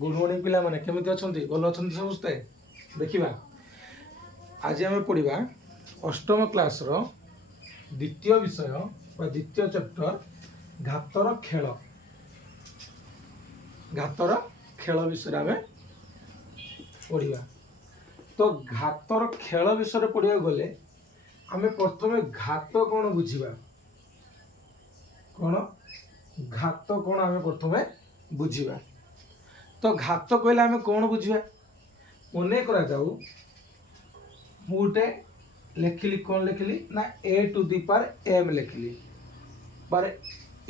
Good morning पिला माने केमिति अछंती भलो अछंती समस्ते देखिबा आज आमे पढिबा अष्टम क्लास रो द्वितीय विषय बा द्वितीय चैप्टर घातर खेल विषय आमे पढिबा। तो घातर खेल विषय पढिया गले आमे प्रथमे घात कोन बुझिबा कोन घात कोन आमे प्रथमे बुझिबा। तो घात कहले आमे कौन बुझिबा मने करा जाऊ मुटे लिखिली कौन लिखिली ना a to the power m लिखिली पर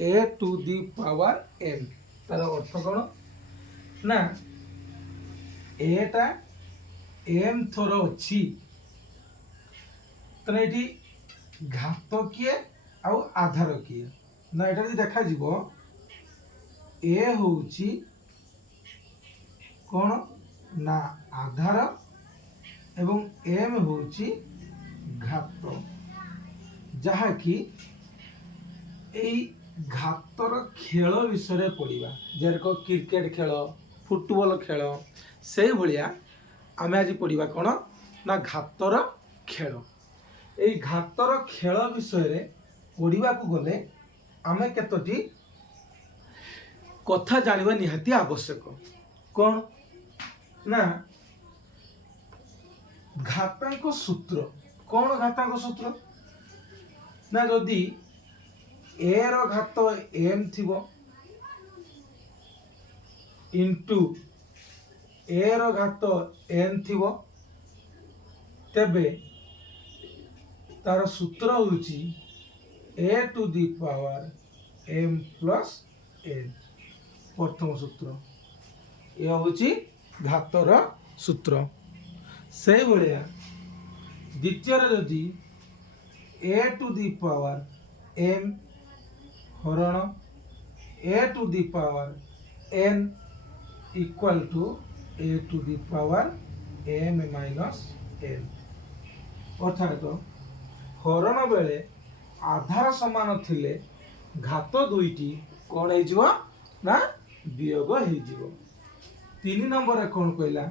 a to the power m तार अर्थ कौन ना a टा m थोर अछि तने एठी घात किए आउ आधार किए ना एटा जे देखा जीवो a होउची कौन ना आधार एवं एम होची घात जहा कि घातर खेल विषय पढ़ा जेरक क्रिकेट खेल फुटबॉल खेल से भाया आम आज पढ़ा कौन ना घातर खेल। यही घातर खेल विषय पढ़ा गले आम केतोटी कथा जानिबा निहाती आवश्यक कौन ना घातांक सूत्र कौन घातांक सूत्र ना जदि ए रो घात m थिबो इंटू ए रो घात n थिबो तेबे तार सूत्र होउची a to the power m plus n प्रथम सूत्र ये होउची घातर सूत्र। से भाया द्वितीय जदि a to the power m हरण a to the power n equal to a to the power m minus n अर्थात हरण बेले आधार समान थिले घात दुईटी कौन हो ना वियोग हो। 3 नंबर कौन कहला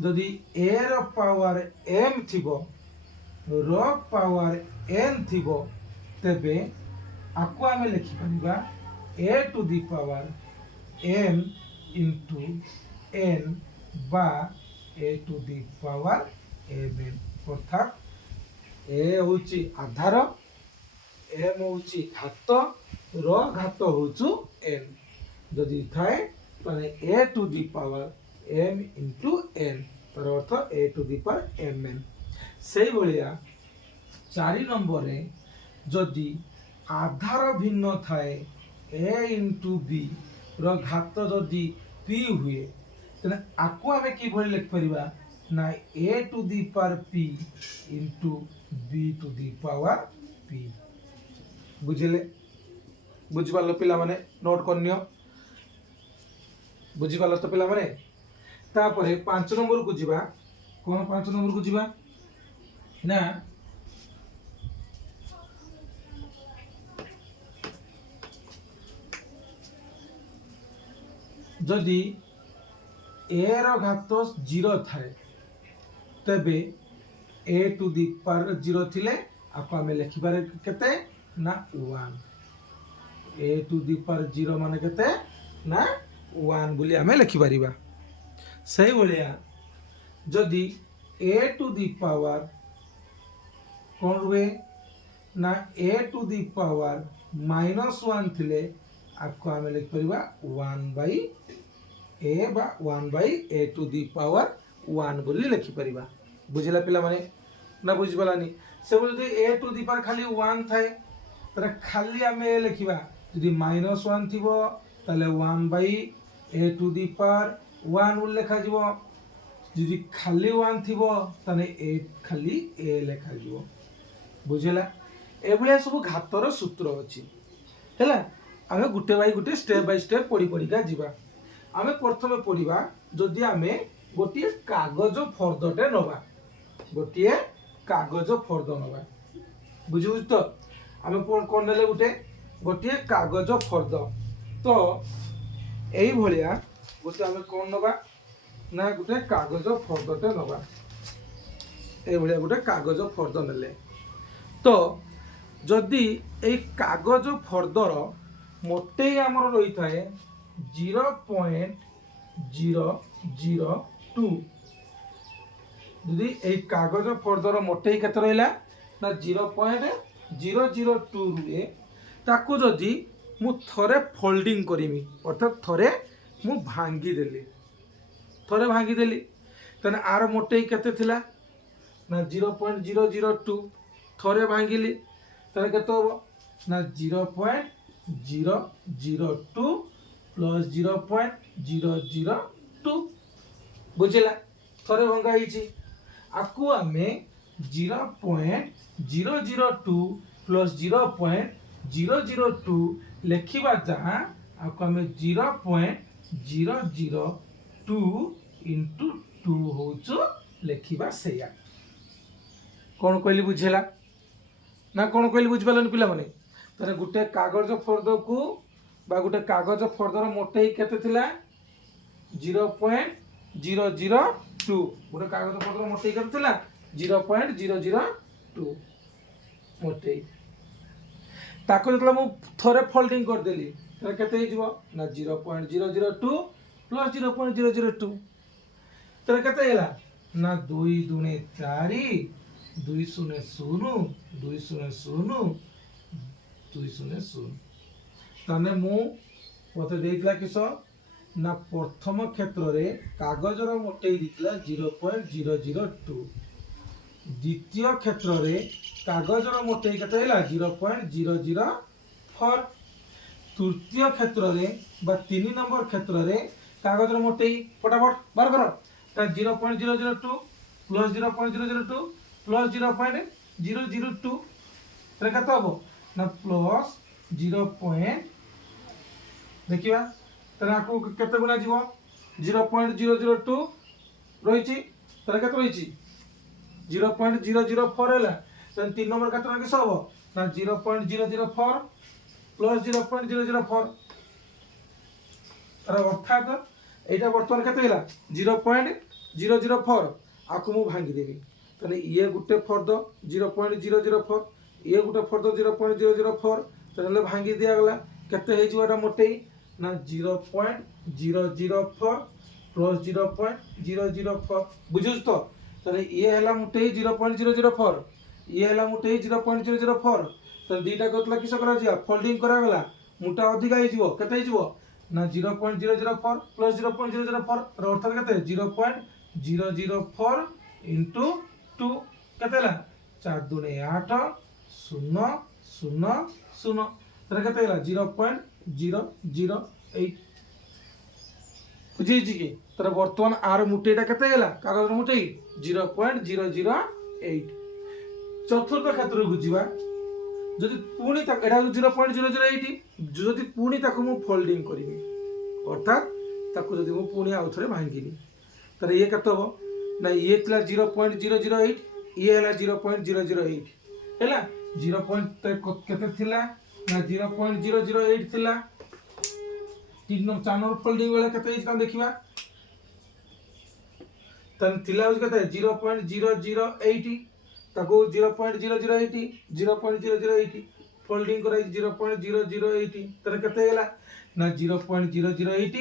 जदि ए रो पावर m थिबो रो पावर n थिबो तेबे आकु आमे लिखि परिबा a to the power m into n बा a to the power m अर्थात a होची आधार m होची घात रो घात होचु n जदि थाए ताने a to the power m into n तार अर्थ a to the power m n से भाया 4 नंबर रे जदि आधार भिन्न थाए a इंटू b रो घात जदि p हुए तने आकु आमे की भली लिख परिबा ना a to the power p into b to the power p बुझिले बुझिपाल पिला माने नोट करनियो बुझिपाल तो पिला माने तापरे 5 नंबर को जीवा कौन 5 नंबर को जीवा ना जदि a रो घात 0 थाए तबे a टू दी पावर 0 थिले आपको हमें लिखि पारे केते ना 1 a टू दी पावर 0 माने केते ना 1 बोली हमें लिखि परिबा। सही भाया जदि a टू दी पावर कौन रुए ना a टू दी पावर -1 थिले आपको हमें लिख परिबा 1 बाई a बा 1 by a to the power 1 बोली लिखि परिबा। बुझिला पिला माने ना बुझिबलानी से बोलते a टू दी पावर खाली 1 थाए तर खाली हमें लिखिबा यदि -1 थिबो ताले 1 by a to the power 1 बोली लिखा जीवो यदि खाली 1 थिबो ताने a खाली a लिखा जीवो बुझिला। ए भलिया सब घातर सूत्र अछि हैला आमे गुटे by Gute step by step पढी पढी का जीवा। आमे प्रथमे पढिबा जदि आमे गोटिए कागज फर्दटे नबा गोटिए कागज फर्द नबा बुझिबु तो आमे कोन नेले गोटिए कागज फर्द तो एई भलिया गोटे आम कौन नवा ना गोटे कागज फर्दटे नवा ये गोटे कागज फर्द नेले तो जदि ए कागज फर्दर मोटे आमर रही थाए 0.002 यदि ए कागज फर्दर मोटे केते रहिला ना 0.002 रुए ताकू जदि मु थरे फोल्डिंग करिमी अर्थात थरे मु भांगी देली थरे भांगी देली तने आर मोटे केते थिला ना 0.002 थरे भांगिली तारे केते हो ना 0.002 प्लस 0.002 बुझिला थरे भंगा हिची आकु आमे 0.002 प्लस 0.002 लेखिबा जहाँ आकु आमे 0.002 इंटू 2 होचो लेखिबा सेया कौन कहली बुझेला ना कौन कहली बुझिपारन पिला माने तारे गुटे कागज फर्द को बा गुटे कागज फर्दर मोटे केते थिला 0.002 गुटे कागज फर्दर मोटे केते थिला 0.002 मोटे ताको जतला मु थरे फोल्डिंग कर देली तारे केते हिजबो ना 0.002 प्लस 0.002 तारे केते हैला ना 2 दुने 4 2 शून्य 0 2 शून्य 0 2 शून्य 0 ताने मु मते देइतला किस ना प्रथम क्षेत्र रे कागजर मोटे दितला 0.002 द्वितीय क्षेत्र रे कागजर मोटे केते हैला 0.004 तृतीय क्षेत्र रे बा 3 नंबर क्षेत्र रे कागजर मोटे फटाफट बार करो ता 0.002 प्लस 0.002 प्लस 0.002 रे केते हबो ना प्लस 0. देखिबा तने आकु केते गुना जीवो 0.002 रहिछि तने केते रहिछि 0.004 हैला तने 3 नंबर केते किस हबो ना 0.004 प्लस 0.004 अरे अर्थात एटा वर्तमान केते हैला 0.004 आकु मु भांगी देबी तने ये गुटे फर्द 0.004 ये गुटे फर्द 0.004 तने भांगी दिया गला केते हे जिवाटा मोटे ना 0.004 प्लस 0.004 बुझुस तो तने ये हला मोटे 0.004 ये हला मोटे 0.004 तने दीटा कतला किस करा जिया फोल्डिंग करा गला मोटा अधिक हे जिवो केते हे जिवो ना 0.004 प्लस 0.004 अर्थात केते 0.004 इंटू 2 केते ला 4 दुने 8 0 0 0 तने केते ला 0.008 बुझी कि तर वर्तमान आर मुटेटा केते गेला कागज मुटे 0.008 चतुर्थ क्षेत्र को जीवा जदि पुणी तक एटा 0.008 जदि पुणी ताको मु फोल्डिंग करिवि अर्थात ताको जदि मु पुणी आउ थरे भांगिली तर ये केते हो ना ये तला 0.008 ये हला 0.008 हैला 0. केते थिला ना 0.008 थिला 3 नंबर 4 नंबर फोल्डिंग वाला केते हिस्सा देखिबा तन थिला हो केते 0.008 ताको 0.008 फोल्डिंग कराई 0.008 तर केते गेला ना 0.008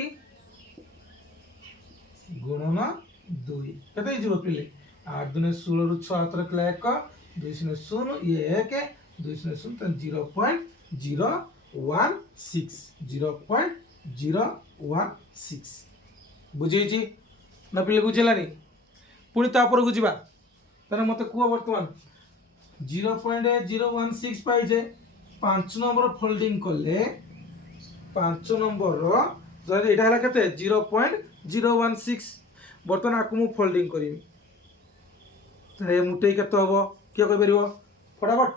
गुणन 2 केते हिजबो पिले 8 दुने 16 रु 6 हाथ रखला 1 2 शून्य 0 ये 1 2 शून्य 0 तन 0.016 बुझेछि ना पिले बुझेलानी पुणी तापर को जीवा तने मते कुआ वर्तमान 0.016 पाई जे 5 नंबर फोल्डिंग करले 5 नंबर रो जदि एटा हला केते 0.016 वर्तमान आकु मु फोल्डिंग करिवि तने मुटे केते हबो के कहि परिबो फटाफट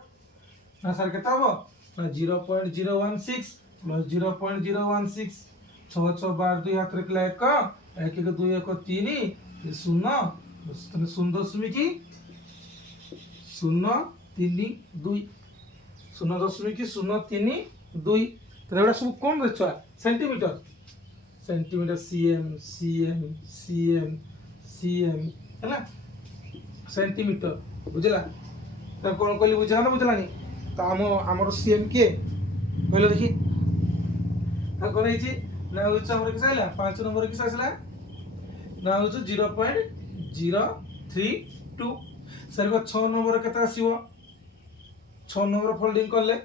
ना सर केते हबो ना 0.016 प्लस 0.016 6 6 12 2 हाथ रखला 1 1 1 2 1 3 0 तने 0.032 0.032 तो एटा सब कोन रे छुआ centimetre centimetre CM CM CM CM है सेंटीमीटर बुझला तो कौन कहली बुझला ना बुझलानी तो आमर सीएम किए कहले देखी कौन है ना हूँ आम किस आसा 5 नंबर किस आसला ना हूँ 0.032 सर 6 नंबर के 6 नंबर फोल्डिंग कले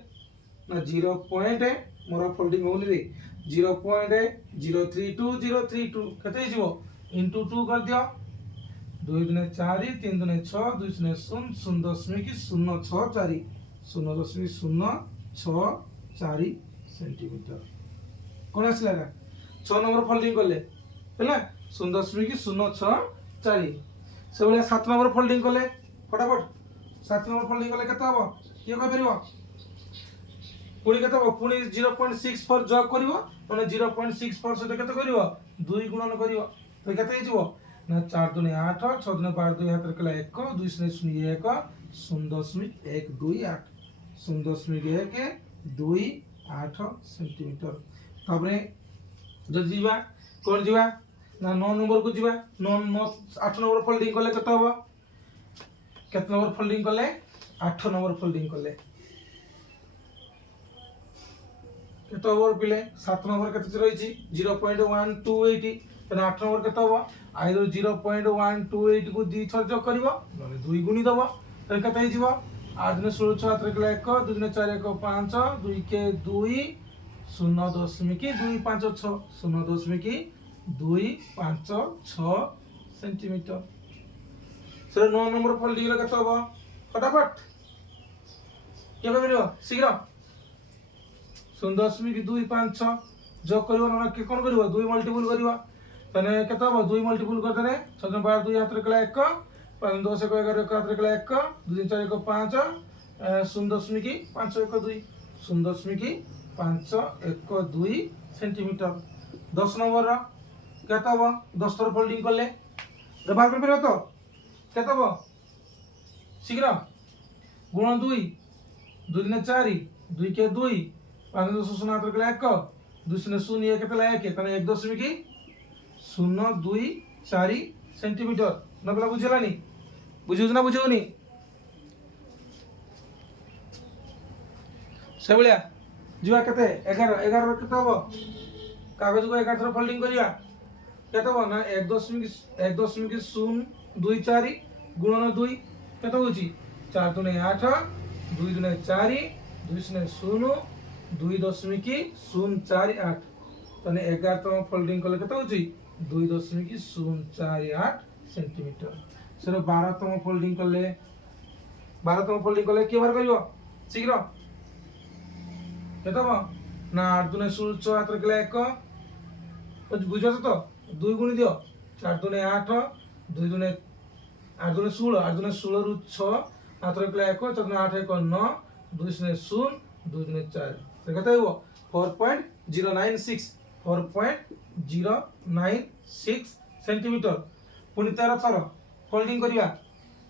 ना 0 पॉइंट मोर फोल्डिंग होनी रे 0.032032 केते हिजो इंटू 2 कर दियो 2 दुने 4 3 दुने 6 2 दुने 0 0.064 0.064 सेंटीमीटर कौन आसला 6 नंबर फोल्डिंग कले है 0.064 से भाई 7 नंबर फोल्डिंग कले फटाफट 7 नंबर फोल्डिंग कले केते हबो किए कह परिबो पुणी केते हबो पुणी 0.64 जॉग करिवो माने 0.64 से केते करिवो 2 गुणन करिवो तो केते हिजो ना 4 दुने 8 6 दुने 12 2 हाथ रखला 1 2 शून्य 1 0.128 0.128 सेंटीमीटर तापरे जदि जीवा कोन जीवा ना 9 नंबर को जीवा 9 8 नंबर फोल्डिंग कले केते हबो केते नंबर फोल्डिंग कले 8 नंबर फोल्डिंग कले केते ओवर पिले 7 नंबर केते रहिछि 0.128 तने 8 नंबर केते हबो आइदर 0.128 को 2 थर जो करबो नले 2 गुणी दबो तने केते हिजिबो 8 ने 16 6 हाथ रखला 1 2 ने 4 1 5 2 के 2 0.256 0.256 सेंटीमीटर सर 9 नंबर फोल्डिंग रे केते हबो फटाफट के करियो शीघ्र 0.256 जो करियो ना के कोन करियो 2 मल्टीपल करियो तने केते हबो 2 मल्टीपल कर देने 6 12 2 हाथ रखला 1 5 10 1 11 हाथ रखला 1 2 4 1 5 0.512 0.512 सेंटीमीटर 10 नंबर केते हबो 10 थर फोल्डिंग करले व्यवहार कर परियो तो केते हबो शीघ्र गुण 2 2 ने 4 2 के 2 5 10 0 हाथ रखला 1 2 शून्य 0 1 केते 1 तने 1.024 सेंटीमीटर ना बोला बुझलानी बुझुज ना बुझौनी से भलिया जीवा केते 11 केते हबो कागज को 11 थर फोल्डिंग करिया केते हबो ना 1.024 गुणन 2 केते होची 4 दुने 8 2 दुने 4 2 शून्य 0 2.048 तने 11 तम फोल्डिंग कले केते होची 2.048 सेंटीमीटर सर 12 तम फोल्डिंग कले के बार करियो शीघ्र केते हबो ना 8 दुने 16 6 हाथ रखला 1 बुझो तो 2 गुणी दियो 4 दुने 8 2 दुने 8 दुने 16 रु 6 हाथ रखला 1 4 दुने 8 1 9 2 शून्य 0 2 दुने 4 तो केते हबो 4.096 सेंटीमीटर पुनी 13 थर फोल्डिंग करिया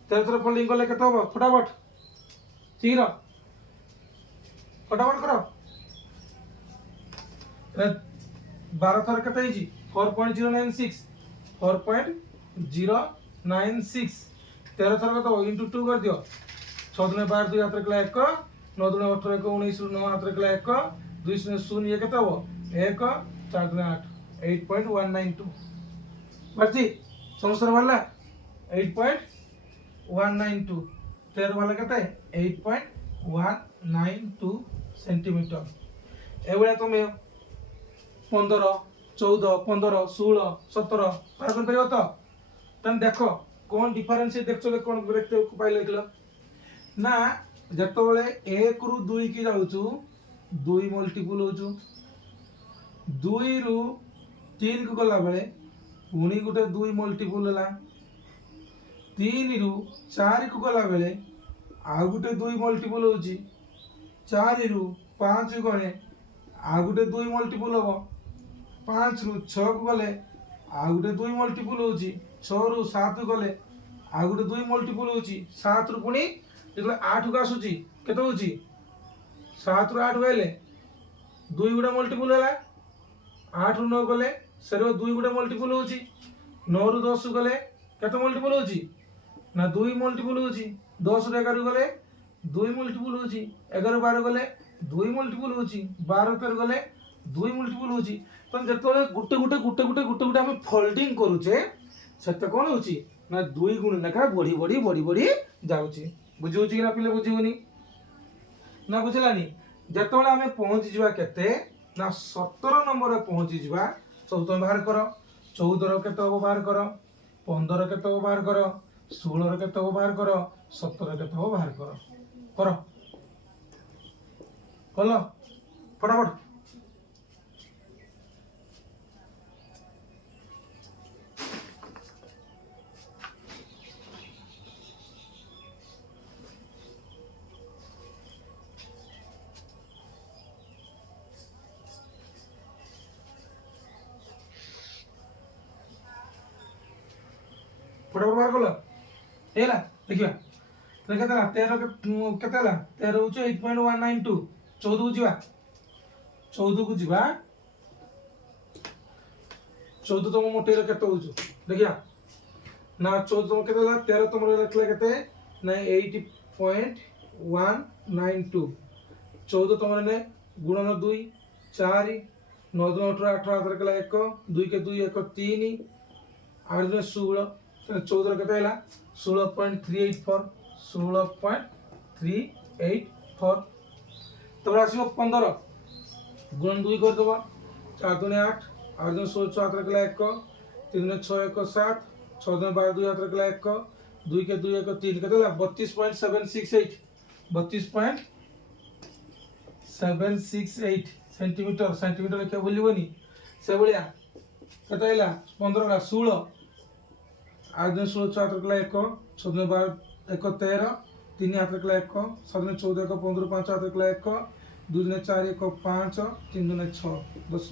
13 थर फोल्डिंग कले केते हबो फटाफट शीघ्र फटाफट करो 12 थर केते हिजी 4.096 4.096 13 थर केते इंटू 2 कर दियो 6 दुने 12 2 हाथ रखला 1 9 दुने 18 1 19 9 हाथ रखला 1 2 शून्य 0 1 केते हबो 1 4 दुने 8 8.192 बच्ची समस्या वाला 8.192 13 वाला केते 8.192 सेंटीमीटर एवढा तुम 15 14 15 16 17 पार कर परियो तो तन देखो कौन डिफरेंस देखछो कौन देखते पाइले देखलो ना जतबेले 1 रु 2 की जाउछु 2 मल्टीपल होछु 2 रु 3 को गला बेले पुणी गोटे 2 मल्टीपल होला 3 रु 4 को गला बेले आ गोटे 2 मल्टीपल होची 4 रु 5 गणे आ गोटे 2 मल्टीपल होबो 5 रु 6 को गले आ गोटे 2 मल्टीपल होची 6 रु 7 गले आ गोटे 2 मल्टीपल होची 7 रु पुणी जेतले 8 को आसुची केते होची 7 रु 8 गले 2 गुडा मल्टीपल होला 8 ରୁ 9 गले से 2 गुटे मल्टीपल होची 9 ରୁ 10 गले केते मल्टीपल होची ना 2 मल्टीपल होची 10 ରୁ 11 गले 2 मल्टीपल होची 11 12 गले 2 मल्टीपल होची 12 13 गले 2 मल्टीपल होची तो जेतले गुटे गुटे गुटे गुटे गुटे गुटे हम फोल्डिंग करूचे सेते कोन होची ना 2 गुण लेखा बढ़ी बढ़ी बढ़ी बढ़ी जाउची बुझी होची कि ना पिले बुझी होनी ना बुझलानी जेतले हम पहुंची जिवा केते ना 17 नंबर रे पहुंची जिवा सब तुम बाहर करो 14 रो केते हो बाहर करो 15 केते हो बाहर करो 16 रो केते हो बाहर करो 17 केते हो बाहर करो करो कलो फटाफट फटाफट बाहर कलो एला देखिया तो केते 13 केते ला 13 होचे 8.192 14 को जीवा 14 को जीवा 14 तुम मोटे केते होचो देखिया ना 14 तुम केते ला 13 तुम लेखला केते ना 80.192 14 तुम ने गुणन 2 4 9 2 18 18 हाथ रखला 1 2 के 2 1 3 8 2 16 14 केते हैला 16.384 16.384 तब आसीबो 15 गुणन 2 कर दबा 4 2 8 8 2 16 हाथ रखला 1 3 6 1 7 6 2 12 2 हाथ रखला 1 2 के 2 1 3 केते हैला 32.768 32.768 सेंटीमीटर सेंटीमीटर के बोलिबोनी से भलिया केते हैला 15 का 16 आज दिन 16 हाथ रखला 1 6 दिन 12 1 13 3 हाथ रखला 1 7 दिन 14 1 15 5 हाथ रखला 1 2 दिन 4 1 5 3 दिन 6 10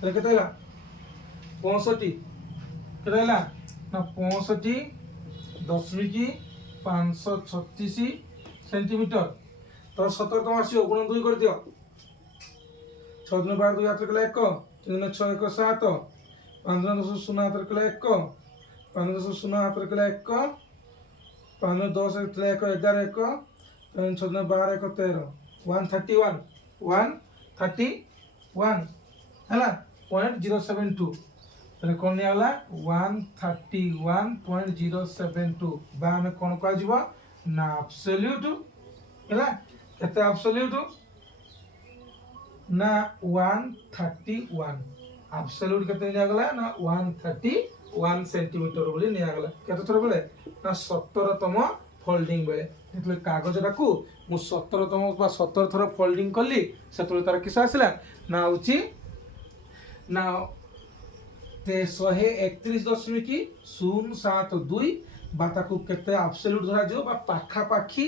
तो केते हैला 65 केते हैला ना 65.536 सेंटीमीटर तो 17 तुम आसीओ गुण 2 कर दियो 6 दिन 12 2 हाथ रखला 1 3 दिन 6 1 7 15 10 0 हाथ रखला 1 15 0 हाथ रखला 1 15 10 रखला 1 11 1 6 12 1 13 131 131 हैला 0.072 तने कोन ने आला 131.072 बा में कोन को आजीबो ना एब्सोल्यूट हैला केते एब्सोल्यूट ना 131 एब्सोल्यूट केते ने आगला ना 131 सेंटीमीटर बोली ने आगला केते थोर बोले ना 17 तम फोल्डिंग बेले એટલે कागजटाକୁ मु 17 तम बा 17 थोर फोल्डिंग करली सेतले तार किस आसला ना होची ना ते 131.072 बाताकू केते एब्सोल्यूट धरा जो बा पाखा पाखी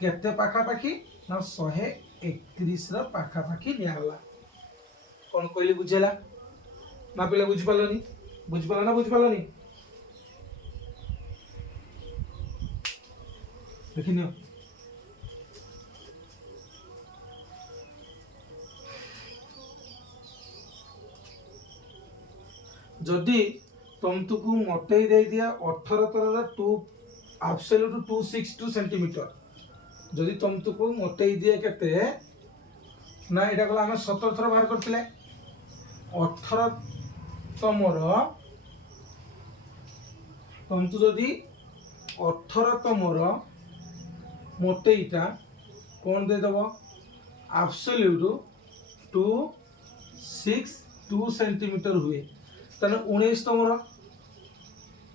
केते पाखा पाखी ना 131 र पाखा पाखी नियाला कोन कहली बुझेला ना पिला बुझ पालनी ना बुझ पालनी देखिनियो जदि तंतु को मोटेई दे दिया 18 तरह 2 एब्सोल्यूट 262 सेंटीमीटर जदि तंतु को मोटेई दिए केते ना एटा कला हम 17 थर बाहर करथिले 18 तमर तंतु जदि 18 तमर मोटेईटा कौन दे दबो एब्सोल्यूट 262 सेंटीमीटर हुए तने 19 तमर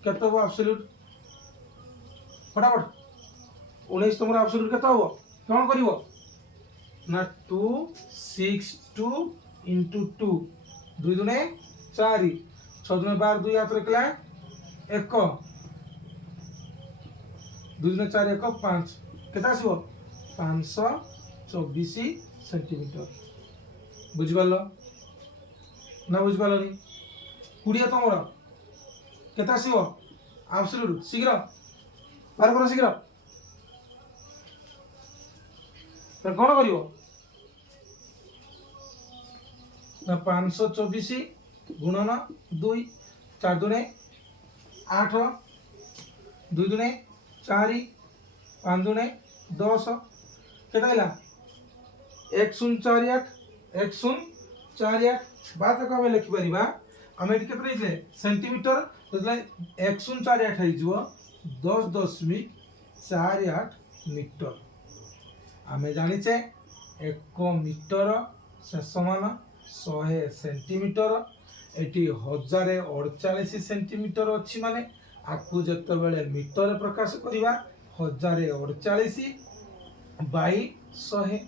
केते हो एब्सोल्यूट फटाफट 19 तमर एब्सोल्यूट केते हो कोन करिवो ना 262 into 2 2 दुने 4 6 दुने 12 2 हाथ रखला 1 2 दुने 4 1 5 केते आसीबो 524 सेंटीमीटर बुझ पालो ना बुझ पालोनी 20 तमर केते आसीबो एब्सोल्यूट शीघ्र बार करो शीघ्र तो कौन करिवो ना 524 गुणन 2 4 दुने 8 2 दुने 4 5 दुने 10 केता 1048 1048 बात को हमें लिखि परिबा हमें एटी केते रहिसे सेंटीमीटर तो 1048 है जो 10.48 मीटर आमे जानिचे 1 मीटर से समान 100 सेंटीमीटर एटी 1048 सेंटीमीटर अच्छी माने आपको जत बेले मीटर प्रकाश करिबा 1048 बाई 100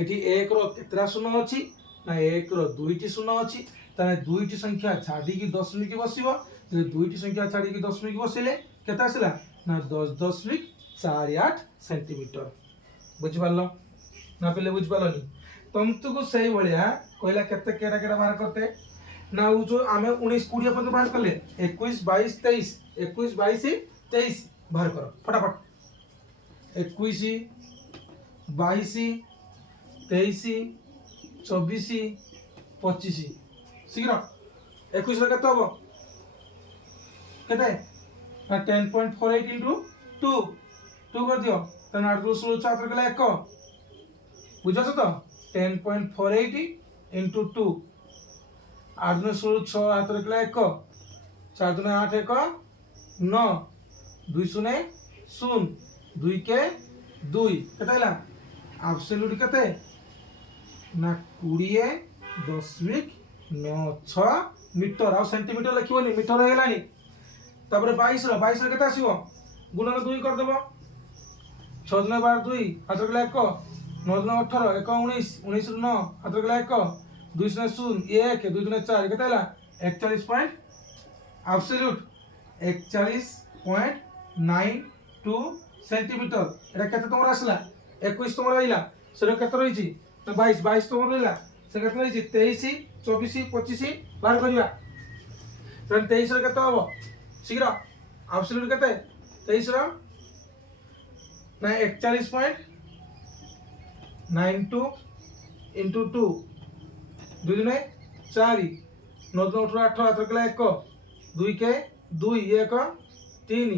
एटी 1 रो केतरा शून्य अछि ना 1 रो 2टी शून्य अछि ताने 2टी संख्या छाडी की दशमिक बसिबो जे 2टी संख्या छाडी की दशमिक बसिले केता आसिला ना 10.48 सेंटीमीटर बुझ पारलो ना पहिले बुझ पारलोनी तुमको सही भलिया कहला केते केरा केरा बाहर करते ना उ जो आमे 19 20 पद बाहर करले 21 22 23 21 22 23 बाहर करो फटाफट 21 22 23 24 25 शीघ्र 21 रे केते हबो केते ना 10.48 into 2 2 कर दियो त 8 2 16 4 गला 1 बुझछ तो 10.48 into 2 8 2 16 6 हाथ रखला 1 4 2 8 1 9 2 0 0 2 के 2 केते हला एब्सोल्यूट केते ना 20.96 मीटर आ सेंटीमीटर लिखिबोनी मीटर हे गेलानी तापर 22 रो केते आसीबो गुणन 2 कर देबो 6 2 12 2 हाथ रखला 1 9 2 18 1 19 19 9 हाथ रखला 1 2 0 0 1 2 2 4 केते हला 41 पॉइंट एब्सोल्यूट 41.92 सेंटीमीटर एटा केते तमरा आसला 21 तमरा आइला सेटा केते रहिछि तो 22 22 तमरा रहिला से केते रहिछि 23 24 25 बाहर करिवा तन 23 रे केते हबो शीघ्र एब्सोल्यूट केते 23 रो ना 41.92 into 2 2 दुने 4 9 2 18 18 हाथ रखला 1 2 के 2 1 3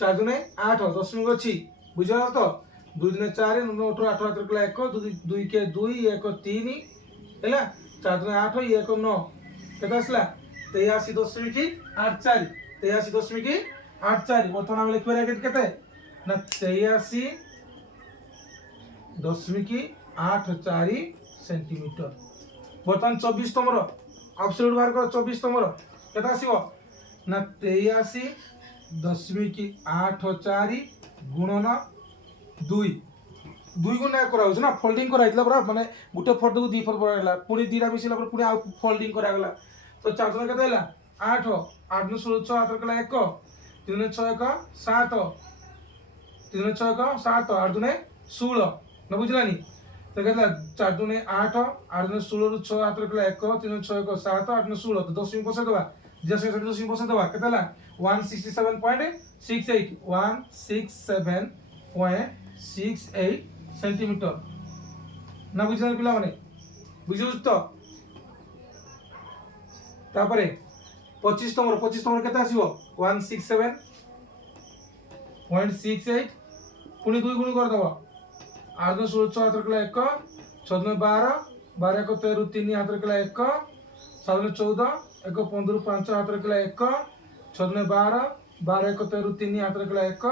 4 दुने 8 दशमिक अछि बुझला तो 2 दुने 4 9 18 18 हाथ रखला 1 2 के 2 1 3 हैला 4 दुने 8 1 9 केता आसला 83.84 83.84 वर्तमान हम लिखबे केते ना 83.84 सेंटीमीटर वर्तमान 24 तमर एब्सोल्यूट बाहर कर 24 तमर केता आसीबो ना 83.84 गुणन 2 2 गुणा करा होछ ना फोल्डिंग करा हितला बरा माने गुटे फोल्ड को दी फोल्ड कराला पुनी दीरा मिसिला पर पुनी आ फोल्डिंग करा गला तो 4 जन केता हैला 8 8 न 16 6 हाथ रखला 1 3 6 1 7 3 6 1 7 8 दुने 16 न बुझलानी तो कहला 4 दुने 8 8 दुने 16 6 हाथ रखला 1 3 6 1 7 8 न 16 तो 10 बसे दबा जैसे 10 बसे दबा केतला 167.68 167.68 सेंटीमीटर ना बुझला पिला माने बुझुस तो तापरे 25 तमर केते आसीबो 167.68 पुनी 2 गुण कर दबो 8 2 16 6 हाथ रखला 1 6 2 12 12 1 13 3 हाथ रखला 1 7 2 14 1 15 5 हाथ रखला 1 6 2 12 12 1 13 3 हाथ रखला 1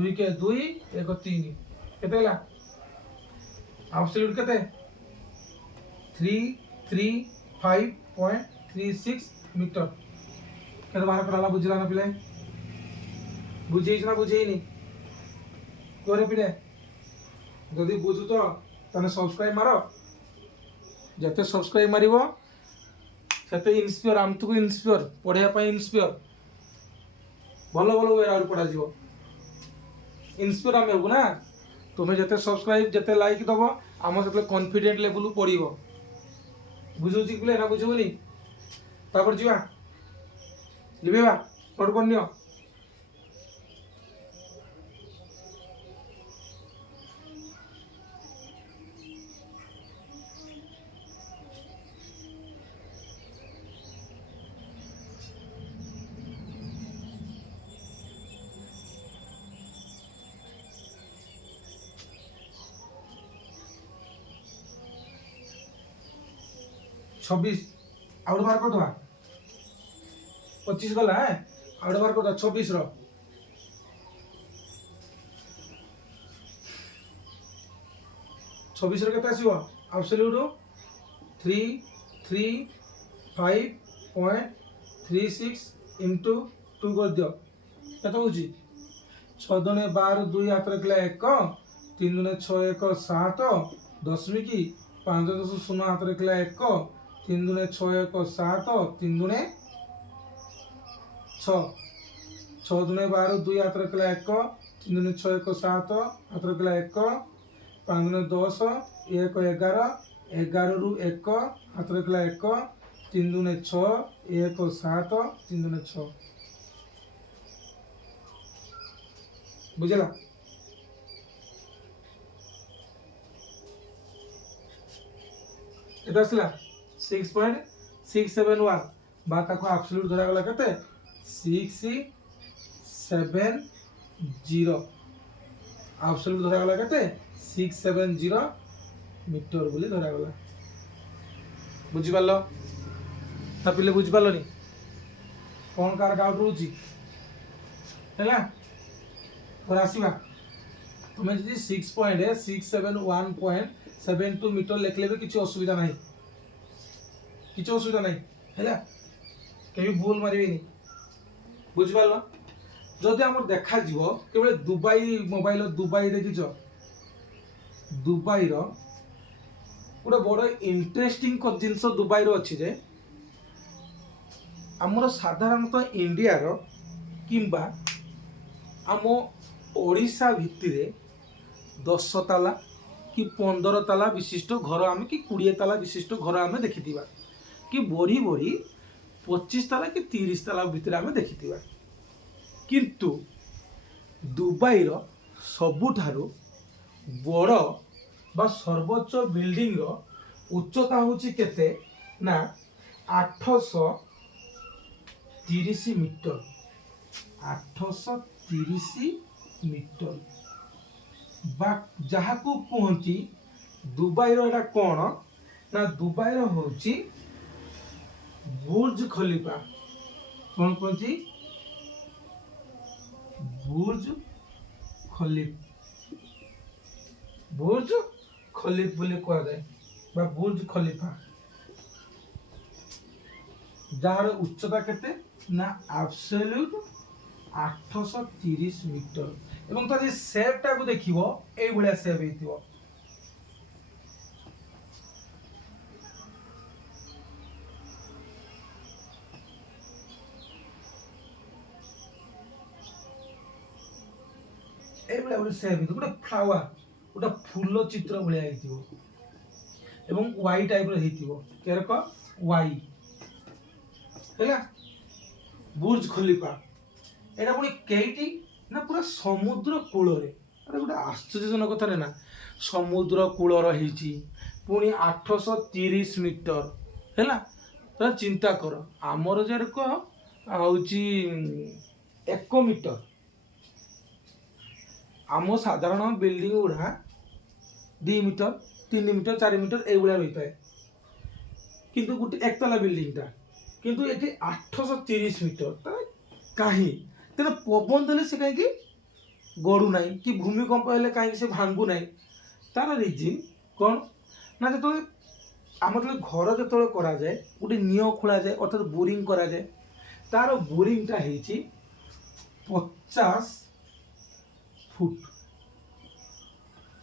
2 के 2 1 3 केते हला एब्सोल्यूट केते 335.36 मीटर केते बाहर कराला बुझला ना पिले बुझेइछ ना बुझेइनी कोरे पिले जदि बुझु तो तने सब्सक्राइब मारो जते सब्सक्राइब मारिबो सेते इंस्पायर आमतको इंस्पायर पढिया पई इंस्पायर भलो भलो वे आउर पढा जीवो इंस्पायर आमे हो ना तुम्हें जते सब्सक्राइब जते लाइक दबो आम सेते कॉन्फिडेंट लेवल पड़िबो बुझुची पिले ना बुझुबनी तापर जीवा लिबेबा नोट करनियो 26 आउट बाहर कर दवा 25 गला है आउट बाहर कर दवा 26 रो 26 रो केते आसीबो एब्सोल्यूट 335.36 इनटू 2 कर दियो केते होची 6 दुने 12 2 हाथ रखला 1 3 दुने 6 1 7 दशमिक 5 10 0 हाथ रखला 1 3 दुने 6 1 7 3 दुने 6 6 दुने 12 2 हाथ रखला 1 3 दुने 6 1 7 हाथ रखला 1 5 दुने 10 1 11 11 रु 1 हाथ रखला 1 3 दुने 6 1 7 3 दुने 6 बुझला এটা আসলা 6.671 বা তাকো absolute ধরা গলা কেতে 670 absolute ধরা গলা কেতে 670 মিটার বলি ধরা গলা বুঝি পারলো তা পিলে বুঝি পারলোনি কোন কার ডাউট রହୁଛି ହେଲା और आसीबा तुम जी 6.671.72 मीटर लिखले भी किसी असुविधा नहीं किसी असुविधा नहीं है कहीं भूल मारिबेनी बुझ पारलो जदि हमर देखा जीवो केवल दुबई मोबाइल दुबई देखिछ दुबई रो गोटे बड़ इंटरेस्टिंग जिनस दुबई रो अछि जे हमर साधारणतः इंडिया रो किंबा आम ओडिशा भित्तिरे 10 ताला कि 15 ताला विशिष्ट घर आम कि 20 ताला विशिष्ट घर आम देखी कि बड़ी बड़ी 25 ताला कि 30 ताला भितर आम देखी किंतु दुबई रो सबुठारु बड़ बा सर्वोच्च बिल्डिंग रो उच्चता होची केते ना 830 मीटर 830 मीटर बा जहाँ को कहती दुबई रो एटा कौन ना दुबई रो होची बुर्ज खलीफा कौन कहती बुर्ज खलीफ बोले कह जाए बा बुर्ज खलीफा जार उच्चता केते ना एब्सोल्यूट 830 मीटर एवं तार सेपटा को देखिबो एई भलिया सेप हेतिबो एई भलिया बोले सेप हेतिबो गोटे फ्लावर गोटे फूल चित्र भलिया हेतिबो एवं वाई टाइप रो हेतिबो केरक वाई हैला बुर्ज खलीफा एटा पुणी केटी ना पूरा समुद्र कूल अरे गोटे आश्चर्यजनक कथा ना समुद्र कूल रही पुणी 830 मीटर है चिंता कर आमर जेरक हूँ 1 मीटर आम साधारण बिल्डिंग गुड़ा 2 मीटर 3 मीटर 4 मीटर ये रही है किंतु गोटे एकतला बिल्डिंगटा किंतु ये 830 मीटर कहीं तेना पवन देले से कहीं गड़ू ना कि भूमिकंप हेल्ले कहीं से भांगू ना तार रिजिन कौन ना जो आम जो घर जो कराए गोटे नियो खोल जाए अर्थात बोरिंग करा जाए तार बोरिंगटा हो 50 फुट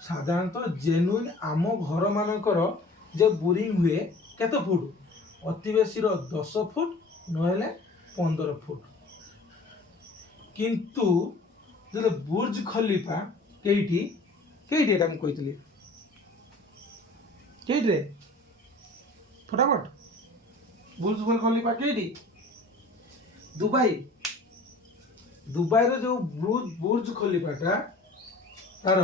साधारणतः जेनुइन आम घर मानकर जो बोरिंग हुए केते फुट अति बेसी 10 फुट नहेले 15 फुट किंतु जो बुर्ज खलीफा केटी एटा मुझे कही केटे फटाफट बुर्ज खलीफा केटी दुबई रो जो बुर्ज खलीफाटा तार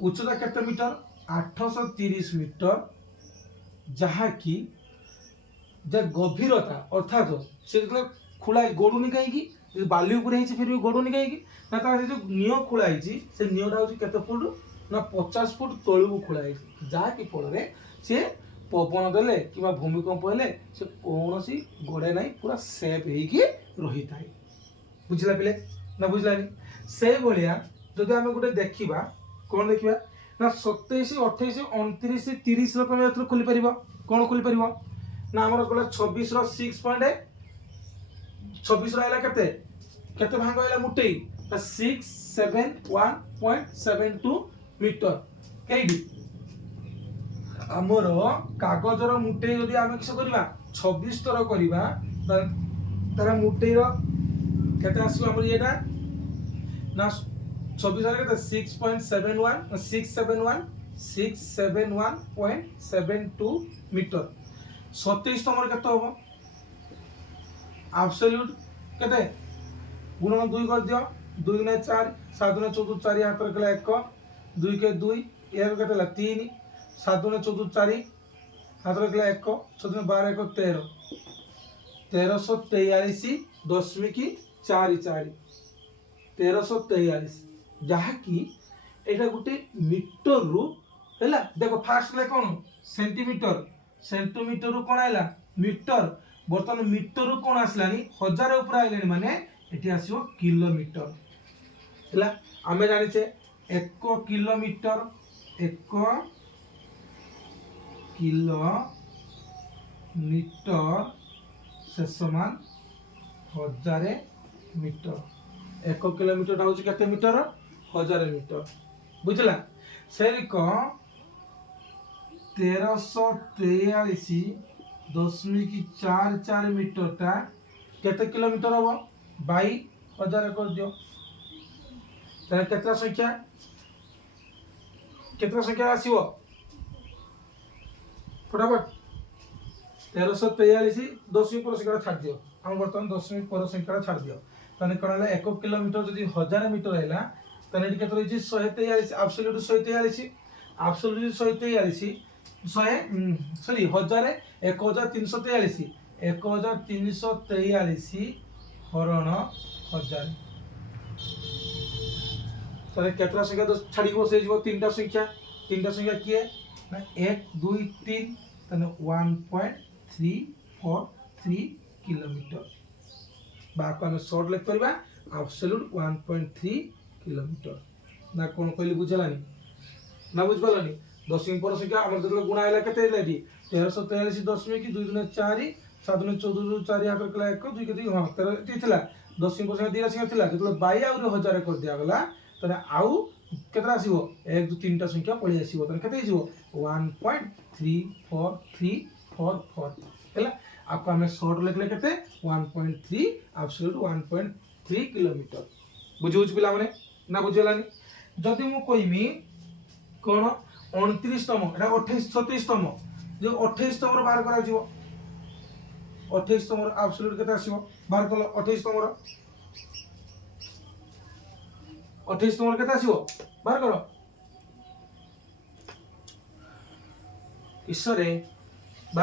उच्चता केते मीटर 830 मीटर जहाँकि गभीरता अर्थात से खोला गड़ुनी कहीं बाली फिर भी गड़ुनी कहीं ना तार जो नियो खोलाई से नियोटा हूँ केते फुट ना 50 फुट तलू खोलाई जहाँकि फल से पवन देले कि भूमिकंप हेले से कौन सी गड़े ना पूरा सेफ रही था। बुझला पिले ना बुझलानी से भाया जदि आम गोटे देखा कौन देखा ना 27 28 29 30 तुम खोली पार कौन खोली पार ना आम गला 26 26 रहा केते भांग आइला मुटेई 671.72 मीटर कई आमर कागजर मुटेई जदि आम किस करवा 26 थर करवा तार मुटेई केते आसो हमर येटा ना 26 केते 671.72 मीटर 27 तमर केते होबो एब्सोल्यूट केते गुणन 2 कर दियो 2 गुणे 4 7 गुणे 14 4 हाथ रखला 1 2 के 2 1 केते ला 3 7 गुणे 14 4 हाथ रखला 1 14 12 1 13 1343.44 1343 जहाँकि एटा गोटे मीटर रु हैला देखो फास्ट ले कौन सेंटीमीटर सेंटीमीटर रु कौन आइला मीटर बर्तमान मीटर रु कौन आसलानी हजार ऊपर आइलानी माने एटी आसीबो किलोमीटर हैला आमे जानिछे 1 किलोमीटर 1 किलोमीटर से समान 1000 मीटर 1 किलोमीटर होची केते मीटर 1000 मीटर बुझला सेरिक 1343.44 मीटर टा केते किलोमीटर हो बाई 1000 कर दियो तार केतना संख्या आसीबो फटाफट 1343 दशमिक पर संख्या छाड़ दियो हम बर्तमान दशमिक पर संख्या छाड़ दियो तने कोन 1 किलोमीटर जदि 1000 मीटर हैला तने एटी केते रहिछि 143 एब्सोल्यूट 143 एब्सोल्यूट 143 सॉरी 1000 1343 1343 हरण 1000 तने केतना संख्या छाड़ी बसे जीवो तीनटा संख्या किए ना 1 2 3 तने 1.343 किलोमीटर बाको आम शॉर्ट लेख करबा एब्सोल्यूट 1.3 किलोमीटर ना कोन कहली बुझलानी ना बुझ पालनी दशमिक पर संख्या हमर जतले गुणा हैला केते हैला दी 1343 दशमिक 2 गुणे 4 7 गुणे 14 4 हाथ रखला 1 2 के 2 हां तेरा एती थिला दशमिक पर संख्या 2 संख्या थिला जतले 22 आउर 1000 कर दिया गला तने आउ केतरा आसीबो 1 2 3 टा संख्या पळी आसीबो तने केते हिजो 1.34344 हैला आपको हमें शॉर्ट लिखले केते 1.3 एब्सोल्यूट 1.3 किलोमीटर बुझुछ पिला माने ना बुझलानी जदि मु कहिमी कोन 29 तम एटा 28 36 तम जो 28 तम बाहर करा जीवो 28 तम एब्सोल्यूट केते आसीबो बाहर कलो 28 तम 28 तम केते आसीबो बाहर करो ईश्वरे